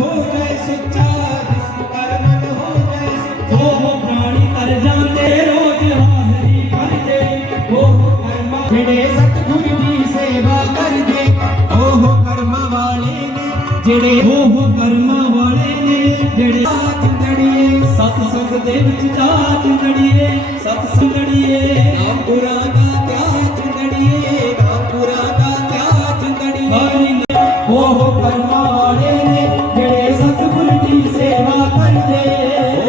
ਹੋ ਜਾਏ ਸੱਚਾ ਜਿਸ ਨੂੰ ਹੋ ਪ੍ਰਾਣੀ ਕਰ ਜਾਂਦੇ ਨੇ ਜਿਹੜੇ ਉਹ ਕਰਮਾਂ ਵਾਲੇ ਨੇ, ਜਿਹੜੇ ਚਿੰਦੜੀਏ ਸਤ ਸੰਗ ਦੇ ਵਿੱਚ ਜਾ ਚਿੰਦੜੀਏ ਸਤ ਸੰਗੜੀਏ ਨਾਮ ਪੁਰਾ ਦਾ ਧਿਆ ਚਿੰਦੜੀਏ ਨਾਮ ਪੁਰਾ ਦਾ ਧਿਆ ਚਿੰਦੜੀਏ ਉਹ ਕਰਮਾਂ ਵਾਲੇ ਨੇ, ਜਿਹੜੇ ਸਤਿਗੁਰ ਦੀ ਸੇਵਾ ਕਰਦੇ।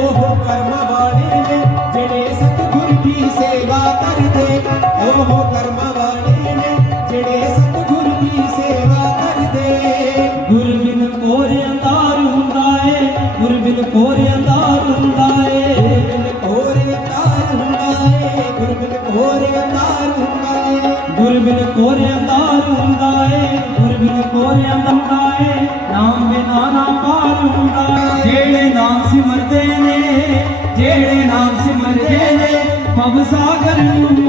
ਉਹ ਕਰਮਾਂ ਵਾਲੇ ਨੇ, ਜਿਹੜੇ ਸਤਿਗੁਰ ਦੀ ਸੇਵਾ ਕਰਦੇ। ਉਹ ਕਰਮਾਂ ਗੁਰਬਿਨ ਕੋਰੇ ਏ, ਨਾਮ ਬਿਨਾ ਨਾ ਪਾਰ ਹੁੰਦਾ ਜਿਹੜੇ ਨਾਮ ਸਿਮਰਦੇ ਨੇ, ਜਿਹੜੇ ਨਾਮ ਸਿਮਰਦੇ ਨੇ, ਭਵ ਸਾਗਰ ਨੂੰ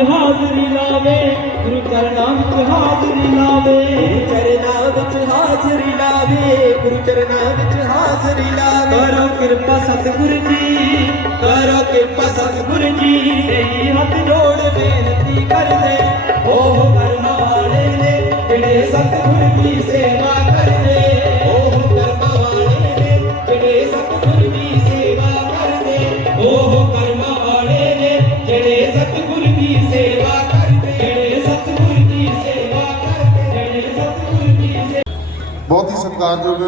ਵਿੱਚ ਹਾਜ਼ਰੀ ਲਾਵੇ ਗੁਰੂ ਚਰਨਾਂ ਵਿੱਚ ਹਾਜ਼ਰੀ ਲਾਵੇ। ਚਰਨਾਂ ਵਿੱਚ ਹਾਜ਼ਰੀ ਲਾਵੇ ਗੁਰੂ ਚਰਨਾਂ ਵਿੱਚ ਹਾਜ਼ਰੀ ਲਾਵੇ। ਕਰੋ ਕਿਰਪਾ ਸਤਿਗੁਰ ਜੀ। ਕਰੋ ਕਿਰਪਾ ਸਤਿਗੁਰ ਜੀ। ਤੇਰੀ ਹੱਥ ਜੋੜ ਬੇਨਤੀ ਕਰਦੇ। ਉਹ ਕਰਮਾਂ ਵਾਲੇ ਨੇ ਜਿਹੜੇ ਸਤਿਗੁਰ ਦੀ ਸੇਵਾ ਕਰਦੇ। ਸਤਿਕਾਰਯੋਗ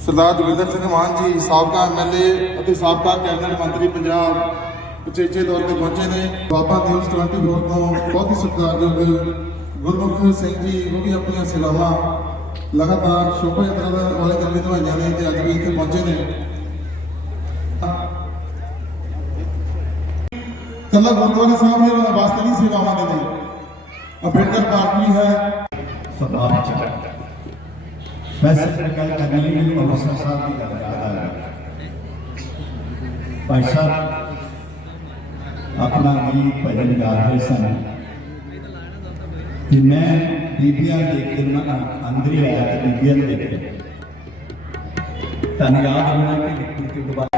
ਸਰਦਾਰ ਜੋਗਿੰਦਰ ਸਿੰਘ ਮਾਨ ਜੀ, ਸਾਬਕਾ ਐਮਐਲਏ ਅਤੇ ਸਾਬਕਾ ਕੈਬਨਿਟ ਮੰਤਰੀ ਪੰਜਾਬ ਉਚੇਚੇ ਤੌਰ ਤੇ ਪਹੁੰਚੇ ਨੇ। ਬਾਬਾ ਨਿਊਜ਼ 24 ਤੋਂ ਬਹੁਤ ਹੀ ਸਤਿਕਾਰਯੋਗ ਗੁਰਮੁਖ ਸਿੰਘ ਜੀ, ਉਹ ਵੀ ਆਪਣੀਆਂ ਸੇਵਾਵਾਂ ਲਗਾਤਾਰ ਸ਼ੋਭਾ ਯਾਤਰਾ ਦੇ ਵਾਲੇ ਦਿਨ ਨਿਭਾਈਆਂ ਨੇ ਤੇ ਅੱਜ ਵੀ ਇੱਥੇ ਪਹੁੰਚੇ ਨੇ। ਕੱਲਾ ਗੁਰਦੁਆਰਾ ਸਾਹਿਬ ਦੇ ਵਾਸਤੇ ਨਹੀਂ ਸੇਵਾਵਾਂ ਦੇ ਨੇ ਅੰਬੇਡਕਰ ਪਾਰਕ ਹੈ। ਸੁਭਾਅ ਵਿੱਚ ਵੈਸੇ ਤਾਂ ਗੱਲ ਕਰਨੀ ਲਈ ਮੈਨੂੰ ਸਾਹਿਬ ਦੀ ਗੱਲ ਯਾਦ ਆ ਭਾਈ ਸਾਹਿਬ, ਆਪਣਾ ਵੀ ਭਜਨ ਗਾ ਰਹੇ ਸਨ। ਕਿ ਮੈਂ ਬੀਬੀਆਂ ਦੇਖ ਕੇ ਨਾ ਅੰਦਰ ਹੀ ਆਇਆ ਤੇ ਬੀਬੀਆਂ ਨੂੰ ਦੇਖ ਕੇ ਤੁਹਾਨੂੰ ਯਾਦ ਹੋਣਾ ਕਿ ਲਿਖੀ ਤੇ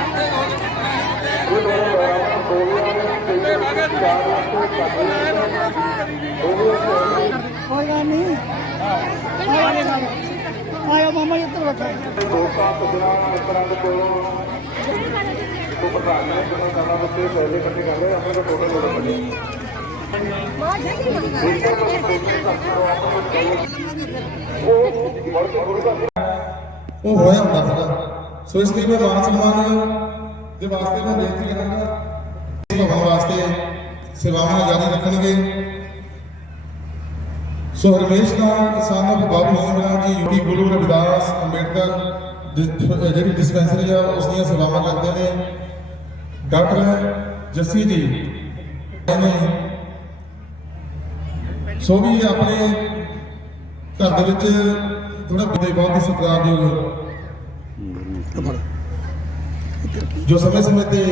ਦੋਸਤਾਂ ਤੁਗਣਾ ਮਿੱਤਰਾਂ ਦੇ ਕੋਲੋਂ ਤੋਂ ਪ੍ਰਧਾਨ ਨੇ ਜਦੋਂ ਕਰਨਾ ਬੱਚੇ ਪਹਿਲੇ ਇਕੱਠੇ ਕਰ ਲਏ ਆਪਣੇ ਕੋਲ ਟੋਟਲ ਲੋੜ ਪੜੀ ਉਹ ਹੋਇਆ ਹੁੰਦਾ ਸੀਗਾ। ਸੋ ਇਸ ਲਈ ਮੈਂ ਮਾਨ ਸਨਮਾਨ ਦੇ ਵਾਸਤੇ ਮੈਂ ਬੇਨਤੀ ਕਰਾਂਗਾ। ਇਸ ਭਵਨ ਵਾਸਤੇ ਸੇਵਾਵਾਂ ਜਾਰੀ ਰੱਖਣਗੇ। ਸੋ ਰਮੇਸ਼ ਨਾਮ ਸਾਨਾ ਬਾਬੂ ਹੈਮਰਾਜ ਜੀ ਯੂਪੀ ਗੁਰੂ ਰਵਿਦਾਸ ਅੰਬੇਡਕਰ ਜਿਹੜੀ ਡਿਸਪੈਂਸਰੀ ਆ, ਉਸ ਦੀਆਂ ਸੇਵਾਵਾਂ ਕਰਦੇ ਨੇ। ਡਾਕਟਰ ਜੱਸੀ ਜੀ ਨੇ ਸੋ ਵੀ ਆਪਣੇ ਘਰ ਦੇ ਵਿੱਚ ਥੋੜਾ ਬਦੇ ਬਹੁਤ ਹੀ ਸਤਿਕਾਰਯੋਗ ਜੋ ਸਮੇਂ ਸਮੇਂ ਤੇ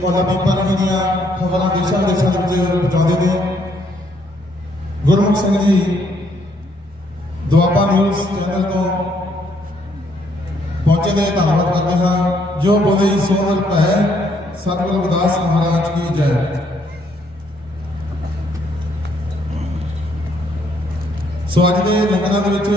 ਮੌਲਾ ਦੀਪਾ ਜੀ ਦੀਆਂ ਖਬਰਾਂ ਦੇਸ਼ਾਂ ਵਿਦੇਸ਼ਾਂ ਦੇ ਵਿੱਚ ਪਹੁੰਚਾਉਂਦੇ ਨੇ। ਗੁਰਮੁਖ ਸਿੰਘ ਜੀ, ਦੁਆਬਾ ਨਿਊਜ਼ ਚੈਨਲ ਤੋਂ ਪਹੁੰਚੇ ਨੇ, ਧੰਨਵਾਦ ਕਰਦੇ ਹਾਂ। ਜੋ ਬੋਲੇ ਸੋਨਲ ਭੈ ਸਤਿਗੁਰੂ ਰਵਿਦਾਸ ਮਹਾਰਾਜ ਕੀ ਜੈ। ਸੋ ਅੱਜ ਦੇ ਜੰਗਲਾਂ ਦੇ ਵਿੱਚ